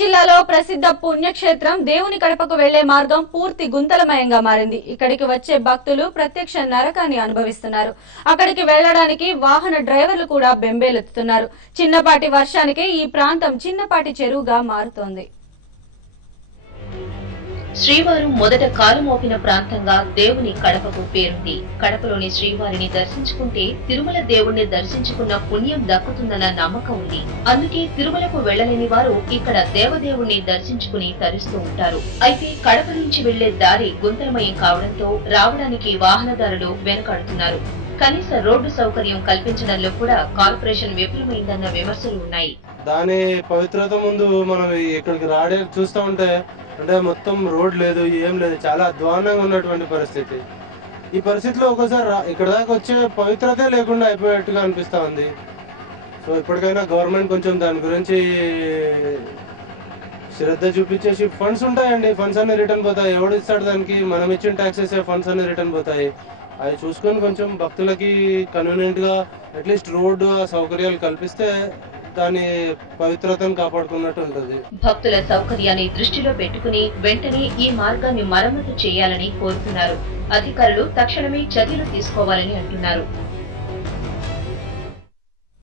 జిల్లాలో ప్రసిద్ధ పుణ్యక్షేత్రం దేవుని కడపకు వెళ్లే మార్గం పూర్తి గుంతలమయంగా మారింది. ఇక్కడికి వచ్చే భక్తులు ప్రత్యక్ష నరకాన్ని అనుభవిస్తున్నారు. అక్కడికి వెళ్లడానికి వాహన డ్రైవర్లు కూడా బెంబేలెత్తుతున్నారు. చిన్నపాటి వర్షానికే ఈ ప్రాంతం చిన్నపాటి చెరువుగా మారుతోంది. శ్రీవారు మొదట కాలు మోపిన ప్రాంతంగా దేవుని కడపకు పేరుంది. కడపలోని శ్రీవారిని దర్శించుకుంటే తిరుమల దేవుణ్ణి దర్శించుకున్న పుణ్యం దక్కుతుందన్న నమ్మకం ఉంది. అందుకే తిరుమలకు వెళ్లలేని వారు ఇక్కడ దేవదేవుణ్ణి దర్శించుకుని తరిస్తూ ఉంటారు. అయితే కడప నుంచి వెళ్లే దారి గుంతలమయం కావడంతో రావడానికి వాహనదారులు వెనకాడుతున్నారు. కనీస రోడ్డు సౌకర్యం కల్పించడంలో కూడా కార్పొరేషన్ విఫలమైందన్న విమర్శలు ఉన్నాయి. దాని పవిత్రత ముందు మనం ఇక్కడికి రాడే చూస్తూ ఉంటే అంటే మొత్తం రోడ్ లేదు, ఏం లేదు, చాలా అధ్వానంగా ఉన్నటువంటి పరిస్థితి. ఈ పరిస్థితిలో ఒక్కోసారి ఇక్కడ దాకా వచ్చే పవిత్రతే లేకుండా అయిపోయేట్టుగా అనిపిస్తా ఉంది. సో ఇప్పటికైనా గవర్నమెంట్ కొంచెం దాని గురించి శ్రద్ధ చూపించేసి ఫండ్స్ ఉంటాయండి, ఫండ్స్ అన్ని రిటర్న్ పోతాయి. ఎవడు ఇస్తాడు దానికి? మనం ఇచ్చిన ట్యాక్సెస్ ఫండ్స్ అన్ని రిటర్న్ పోతాయి. అవి చూసుకొని కొంచెం భక్తులకి కన్వీనియంట్ గా అట్లీస్ట్ రోడ్డు సౌకర్యాలు కల్పిస్తే దాని పవిత్రతను కాపాడుకున్నట్టు ఉంటుంది. భక్తుల సౌకర్యాన్ని దృష్టిలో పెట్టుకుని వెంటనే ఈ మార్గాన్ని మరమ్మతు చేయాలని కోరుతున్నారు. అధికారులు తక్షణమే చర్యలు తీసుకోవాలని అంటున్నారు.